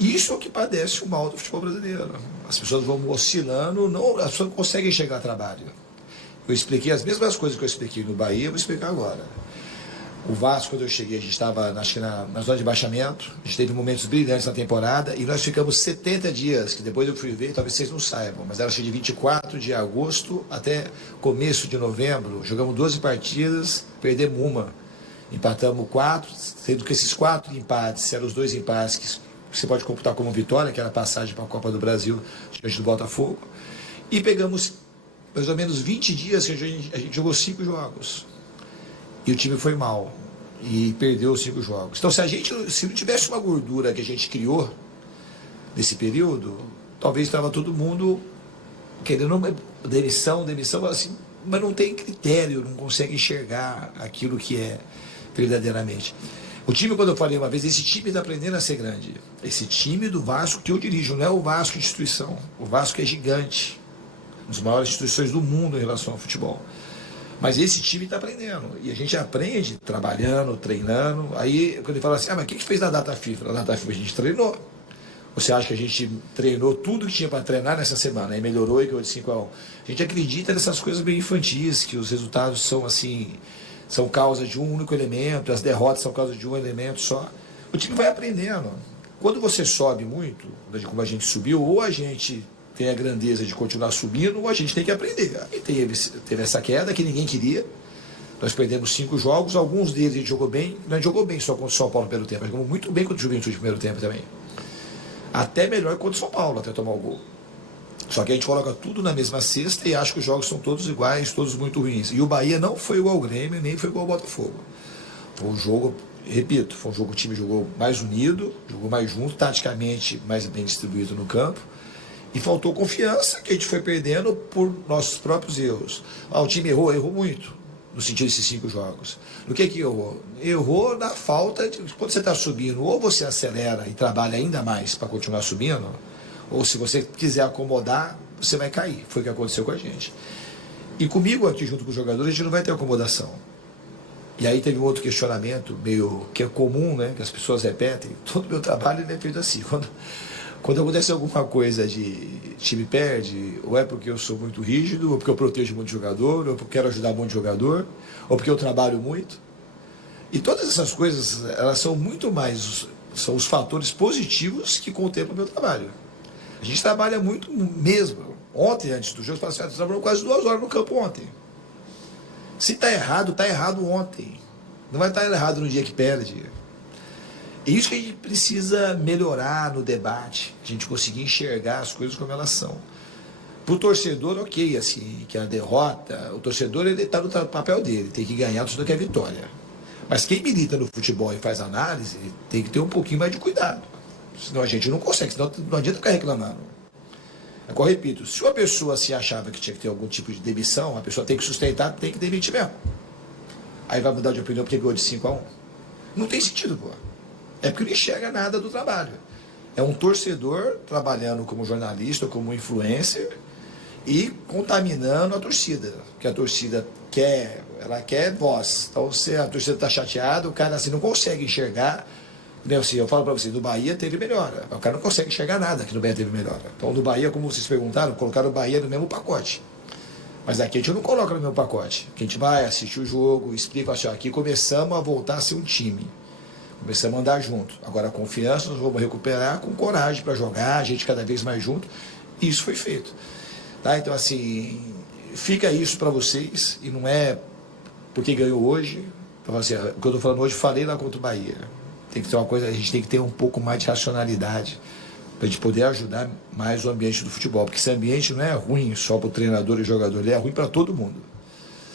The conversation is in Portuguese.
Isso é o que padece o mal do futebol brasileiro. As pessoas vão oscilando, as pessoas não conseguem chegar a trabalho. Eu expliquei as mesmas coisas que eu expliquei no Bahia, eu vou explicar agora. O Vasco, quando eu cheguei, a gente estava na zona de baixamento, a gente teve momentos brilhantes na temporada e nós ficamos 70 dias, que depois eu fui ver, talvez vocês não saibam, mas era de 24 de agosto até começo de novembro, jogamos 12 partidas, perdemos uma, empatamos 4, sendo que esses 4 empates eram os 2 empates que você pode computar como vitória, que era a passagem para a Copa do Brasil diante do Botafogo, e pegamos mais ou menos 20 dias que a gente jogou 5 jogos. E o time foi mal e perdeu os 5 jogos. Então, se não tivesse uma gordura que a gente criou nesse período, talvez estava todo mundo querendo uma demissão, assim, mas não tem critério, não consegue enxergar aquilo que é verdadeiramente. O time, quando eu falei uma vez, esse time está aprendendo a ser grande. Esse time do Vasco que eu dirijo, não é o Vasco instituição. O Vasco é gigante, uma das maiores instituições do mundo em relação ao futebol. Mas esse time está aprendendo. E a gente aprende trabalhando, treinando. Aí, quando ele fala assim, mas o que fez na data FIFA? Na data FIFA a gente treinou. Você acha que a gente treinou tudo que tinha para treinar nessa semana e melhorou e ganhou de 5-1? A gente acredita nessas coisas bem infantis, que os resultados são assim, são causa de um único elemento, as derrotas são causa de um elemento só. O time vai aprendendo. Quando você sobe muito, como a gente subiu, ou a gente tem a grandeza de continuar subindo, ou a gente tem que aprender. Aí teve essa queda que ninguém queria. Nós perdemos 5 jogos, alguns deles a gente jogou bem. Não jogou bem só contra o São Paulo no primeiro tempo, mas jogou muito bem contra o Juventude no primeiro tempo também. Até melhor contra o São Paulo, até tomar o gol. Só que a gente coloca tudo na mesma cesta e acha que os jogos são todos iguais, todos muito ruins. E o Bahia não foi igual ao Grêmio, nem foi igual ao Botafogo. Foi um jogo, repito, foi um jogo que o time jogou mais unido, jogou mais junto, taticamente mais bem distribuído no campo. E faltou confiança, que a gente foi perdendo por nossos próprios erros. O time errou muito, no sentido desses 5 jogos. No que errou? Errou na falta de... Quando você está subindo, ou você acelera e trabalha ainda mais para continuar subindo, ou se você quiser acomodar, você vai cair. Foi o que aconteceu com a gente. E comigo aqui, junto com os jogadores, a gente não vai ter acomodação. E aí teve um outro questionamento, meio que é comum, né, que as pessoas repetem. Todo o meu trabalho é feito assim. Quando acontece alguma coisa de time perde, ou é porque eu sou muito rígido, ou porque eu protejo muito jogador, ou porque eu quero ajudar muito jogador, ou porque eu trabalho muito. E todas essas coisas, elas são muito mais, são os fatores positivos que contemplam o meu trabalho. A gente trabalha muito mesmo. Ontem, antes do jogo, eu falei assim, trabalhou quase 2 horas no campo ontem. Se está errado ontem. Não vai estar errado no dia que perde. É isso que a gente precisa melhorar no debate, a gente conseguir enxergar as coisas como elas são. Para o torcedor, ok, assim, que a derrota, o torcedor ele está no papel dele, tem que ganhar, o torcedor quer vitória. Mas quem milita no futebol e faz análise, tem que ter um pouquinho mais de cuidado. Senão a gente não consegue, senão não adianta ficar reclamando. Agora, repito, se uma pessoa se achava que tinha que ter algum tipo de demissão, a pessoa tem que sustentar, tem que demitir mesmo. Aí vai mudar de opinião porque ganhou de 5-1. Não tem sentido, pô. É porque não enxerga nada do trabalho. É um torcedor trabalhando como jornalista, como influencer e contaminando a torcida. Porque a torcida ela quer voz. Então, se a torcida está chateada, o cara assim não consegue enxergar. Assim, eu falo para vocês, do Bahia teve melhora. O cara não consegue enxergar nada que no Bahia teve melhora. Então, do Bahia, como vocês perguntaram, colocaram o Bahia no mesmo pacote. Mas aqui a gente não coloca no mesmo pacote. Porque a gente vai assistir o jogo, explica assim, ó, aqui começamos a voltar a ser um time. Começamos a andar junto. Agora a confiança nós vamos recuperar com coragem para jogar, a gente cada vez mais junto. E isso foi feito. Tá? Então, assim, fica isso para vocês, e não é porque ganhou hoje. Então, assim, o que eu estou falando hoje, falei lá contra o Bahia. Tem que ter uma coisa, a gente tem que ter um pouco mais de racionalidade para a gente poder ajudar mais o ambiente do futebol. Porque esse ambiente não é ruim só para o treinador e jogador, ele é ruim para todo mundo.